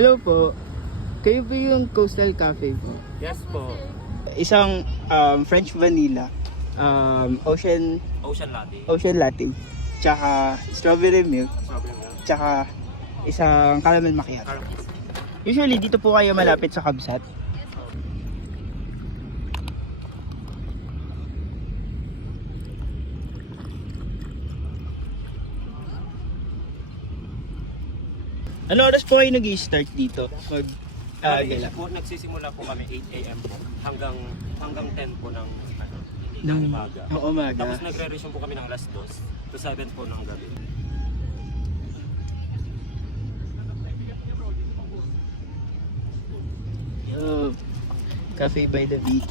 Hello po. Kayo po yung Coastal Cafe po? Yes po. Isang French vanilla, ocean Ocean latte. tsaka strawberry milk, Sabi mo. tsaka isang caramel macchiato. Usually dito po kayo malapit sa Kabsat. Ano oras po kayo nag-i-start dito? Gala? Nagsisimula po kami 8 AM po hanggang 10 po ng Ng umaga. umaga. Tapos nagre-resume po kami ng alas 2 to 7 po ng gabi. Yo, Cafe by the Beach.